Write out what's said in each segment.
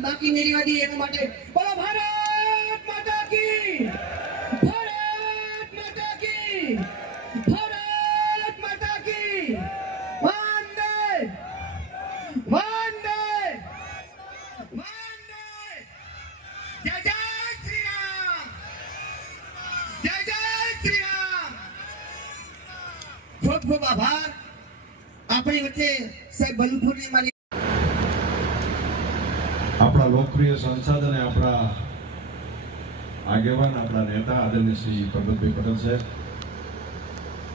બાકી રહેવા દઈએ એના માટે ખૂબ ખૂબ આભાર. આપણી વચ્ચે સાહેબ બલુપુરની મારી આપણા લોકપ્રિય સાંસદ અને આપણા આગેવાન, આપણા નેતા આદરણીય શ્રી પરબતભાઈ પટેલ સાહેબ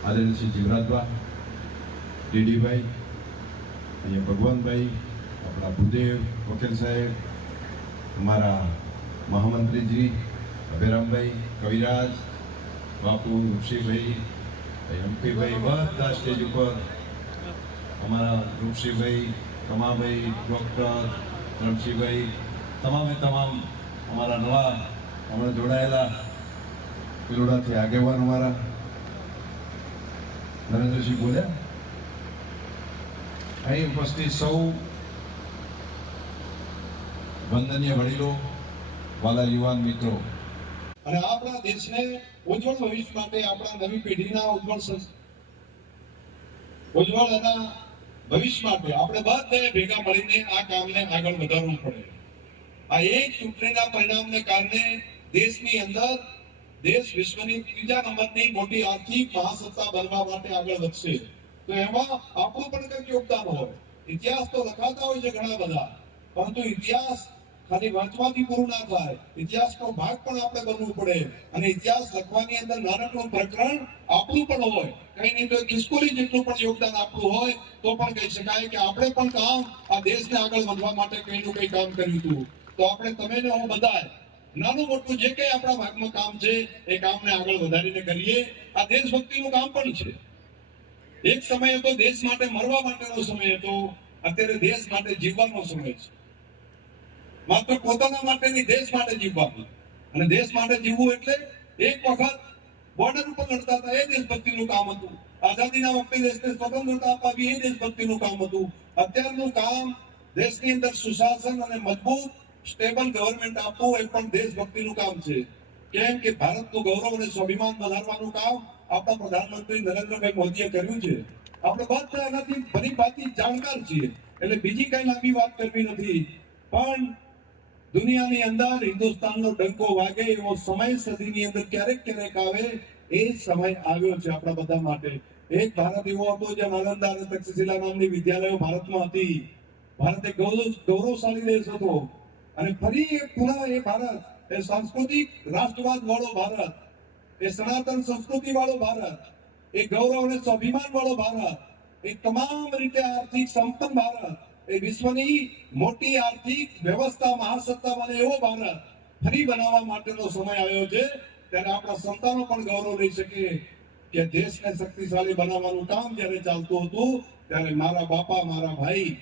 આદરણીય શ્રી જીવરાજભાઈ, ડીડીભાઈ, અહીંયા ભગવાનભાઈ, આપણા ભૂદેવ વકીલ સાહેબ, અમારા મહામંત્રીજી અભિરામભાઈ કવિરાજ, બાપુ, ઋષિભાઈ એમપીભાઈ બધા સ્ટેજ ઉપર અમારા ઋષિભાઈ કમાભાઈ, ડૉક્ટર રણજીભાઈ તમામે તમામ અમારા નવા હમણાં જોડાયેલા પિલોડાથી આગેવાન અમારા. નરેન્દ્રસિંહ બોલ્યા અહીં ઉપસ્થિત સૌ વંદનીય વડીલો, વાલા યુવાન મિત્રો. અને આપણા દેશને ઉજ્જવળ ભવિષ્ય માટે આપણા નવી પેઢીના ઉજ્જવળ ઉજ્જવળ એના ભવિષ્ય માટે આપણે બધાએ ભેગા મળીને આ કામને આગળ વધારવું પડે. આ એક ચૂંટણીના પરિણામને કારણે દેશની અંદર દેશ વિશ્વની ત્રીજા નંબરની મોટી આર્થિક મહાસત્તા બનવા માટે આગળ વધશે. તો એમાં આપણું પણ કંઈક યોગદાન હોય. ઇતિહાસ તો લખાતા હોય છે ઘણા બધા. પરંતુ ઇતિહાસ ખાલી વાંચવાથી પૂરું ના થાય. ઇતિહાસનો ભાગ પણ આપણે બનવું પડે. અને ઇતિહાસ લખવાની અંદર નાનકડું પ્રકરણ આપણું પણ હોય. કઈ નહીં તો જેટલું પણ યોગદાન આપણું હોય, તો પણ કહી શકાય કે આપણે પણ કામ આ દેશને આગળ વધવા માટે કંઈનું કંઈ કામ કર્યું હતું. તો આપણે તમે ને હું બધા નાનું મોટું જે કંઈ આપણા ભાગમાં કામ છે, એ કામને આગળ વધારીને કરીએ. આ દેશભક્તિનું કામ પણ છે. એક સમય હતો, દેશ માટે મરવા માટેનો સમય હતો. અત્યારે દેશ માટે જીવવાનો સમય છે. માત્ર પોતાના માટે દેશ માટે જીવવાનું અને દેશ માટે જીવવું એટલે એક વખત બોર્ડર ઉપર લડતા હતા, એ દેશભક્તિનું કામ હતું. આઝાદીના વખતે દેશને સ્વતંત્રતા અપાવી, એ દેશભક્તિનું કામ હતું. અત્યારનું કામ દેશની અંદર સુશાસન અને મજબૂત સ્ટેબલ ગવર્મેન્ટ આપવું એ પણ દેશભક્તિનું કામ છે. કેમ કે ભારતનું ગૌરવ અને સ્વાભિમાન વધારવાનું કામ આપણા પ્રધાનમંત્રી નરેન્દ્રભાઈ મોદીએ કર્યું છે. આપણે બધા એનાથી ભલી ભાતી જાણકાર છીએ. એટલે બીજી કઈ લાંબી વાત કરવી નથી. પણ દુનિયાની અંદર હિન્દુસ્તાનનો ડંકો વાગે એવો સમય સદીની અંદર ક્યારેક ક્યારેક આવે, એ સમય આવ્યો છે આપણા બધા માટે. એક ભારત એવો હતો જે નાલંદા અને તક્ષશિલા નામની વિદ્યાલયો ભારતમાં હતી. ભારત એક ગૌરવશાળી દેશ હતો. અને ફરી એ પૂરા એ ભારત, એ સાંસ્કૃતિક રાષ્ટ્રવાદ વાળો ભારત, એ સનાતન સંસ્કૃતિ વાળો ભારત, એ ગૌરવ અને સ્વાભિમાન વાળો ભારત, એ તમામ રીતે આર્થિક સંપન્ન ભારત એ વિશ્વની મોટી આર્થિક વ્યવસ્થા, મહાસત્તા બને એવો ભારત ફરી બનાવવા માટેનો સમય આવ્યો છે, ત્યારે આપણા સંતાનો પણ ગૌરવ લઈ શકે કે દેશને શક્તિશાળી બનાવવાનું કામ જ્યારે ચાલતું હતું, ત્યારે મારા બાપા, મારા ભાઈ,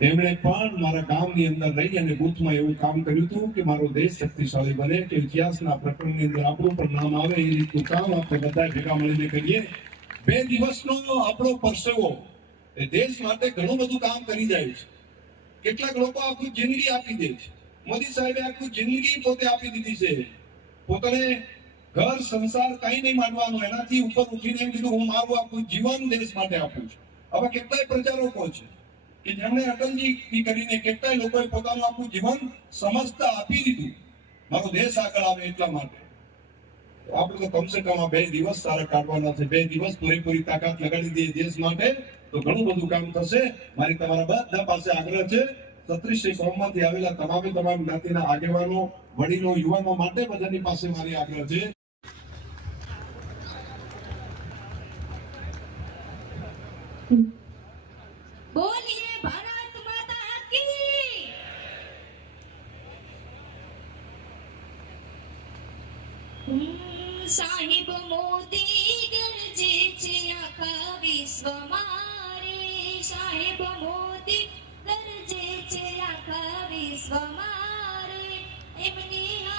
એમણે પણ મારા ગામની અંદર રહી અને બુથમાં એવું કામ કર્યું હતું કે મારો દેશ શક્તિશાળી બને, કે ઇતિહાસના પ્રકરણની અંદર આપણું પણ નામ આવે, એ રીતનું કામ આપણે બધા ભેગા મળીને કરીએ. બે દિવસનો આપણો પરસેવો દેશ માટે ઘણું બધું કામ કરી જાય છે. કેટલાક લોકો આખું જિંદગી આપી દે છે. મોદી સાહેબે આખું જિંદગી પોતે આપી દીધી છે. પોતાને ઘર, સંસાર કઈ નહીં માંડવાનું, એનાથી ઉપર ઉઠીને એમ કીધું, હું મારું આખું જીવન દેશ માટે આપું છું. આવા કેટલાય પ્રચારકો છે કે જેમણે અટલજી કરીને કેટલાય લોકોએ પોતાનું આખું જીવન સમજતા આપી દીધું. મારો દેશ આગળ આવે એટલા માટે. આપણે તો કમસે કમ બે દિવસ સારા કાઢવાના છે. બે દિવસ પૂરેપૂરી તાકાત લગાડી દઈએ દેશ માટે. તો ઘણું બધું કામ થશે. મારી તમારા બધા પાસે આગ્રહ છે. સત્રીસી કોમમાંથી આવેલા તમામે તમામ જ્ઞાતિના આગેવાનો, વડીલો, યુવાનો માટે બધાની પાસે મારી આગ્રહ છે. માતા સાહેબ મોદી ગરજે છે આખા વિશ્વમાં. સાહેબ મોતી ગરજે છે આખા મારે એમની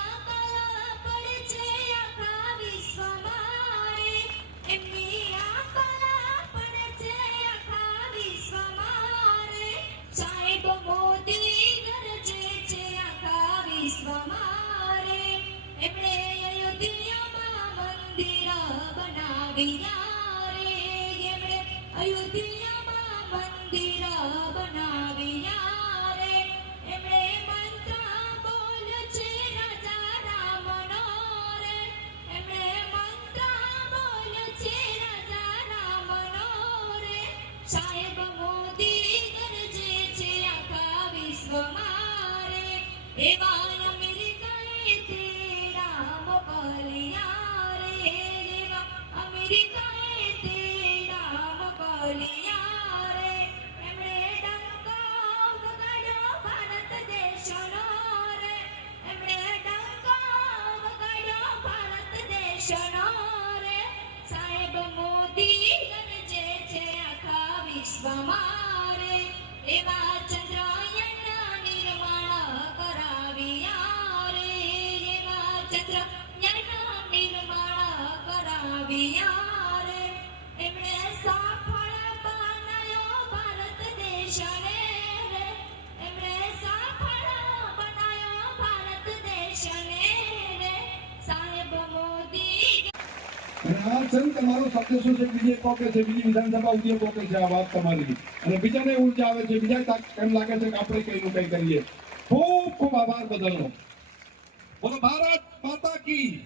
ದೇವಾ કરાવ્યા રે. એમણે શું છે? બીજે કોકે છે, બીજી વિધાનસભા ઉદ્યોગ કોકે છે વાત તમારી. અને બીજાને ઊર્જા આવે છે, બીજા એમ લાગે છે કે આપણે કઈનું કઈ કરીએ. ખૂબ ખૂબ આભાર બદલનો. બોલો, ભારત માતા કી.